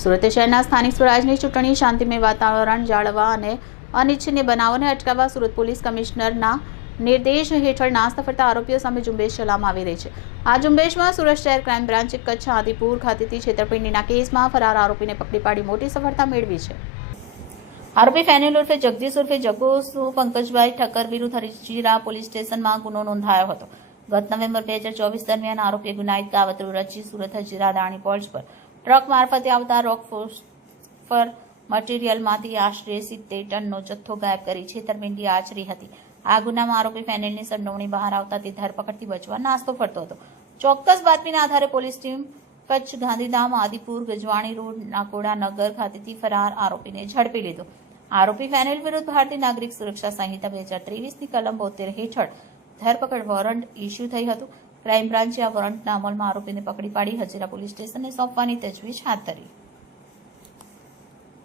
સુરત શહેરના સ્થાનિક સ્વરાજની ચૂંટણી શાંતિમય વાતાવરણ જાળવવા અને અનિચ્છનીય બનાવોને અટકાવવા સુરત પોલીસ કમિશનરના નિર્દેશ હેઠળ નાસ્તા ફરતા આરોપીઓ સામે ઝુંબેશ ચલાવવામાં આવી રહી છે। આ ઝુંબેશમાં સુરત શહેર ક્રાઇમ બ્રાન્ચે કચ્છ આદિપુર ખાતેથી છેતરપિંડીના કેસમાં ફરાર આરોપીને પકડી પાડી મોટી સફળતા મેળવી છે। આરોપી ફેનિલ ઉર્ફે જગદીશ ઉર્ફે જગ્ગુ પંકજભાઈ ઠક્કર વિરુદ્ધ હજીરા પોલીસ સ્ટેશનમાં ગુનો નોંધાયો હતો। ગત નવેમ્બર 2024 દરમિયાન આરોપીએ ગુનાહિત કાવતરું રચી સુરત હજીરા દાણી પોર્ટ પર ટ્રક મારફતે આવતા રોક ફોસ્ફર મટીરીયલમાંથી આશરે 70 ટનનો જથ્થો ગાયબ કરી છેતરપિંડી આચરી હતી। આ ગુનામાં આરોપી ફેનિલની સંડોવણી બહાર આવતા તે ધરપકડથી બચવા નાસ્તો ફરતો હતો। ચોક્કસ બાતમીના આધારે police team Kutch Gandhidham Adipur Gajwani road Nakoda Nagar ખાતેથી ફરાર આરોપીને ઝડપી લીધો। આરોપી ફેનિલ વિરુદ્ધ ભારતીય નાગરિક સુરક્ષા સંહિતા 2023ની કલમ 72 હેઠળ ધરપકડ વોરંટ ઇસ્યુ થઈ હતું। ક્રાઇમ બ્રાન્ચે આ વોરંટના અમલમાં આરોપીને પકડી પાડી હજીરા પોલીસ સ્ટેશનને સોંપવાની તજવીજ હાથ ધરી।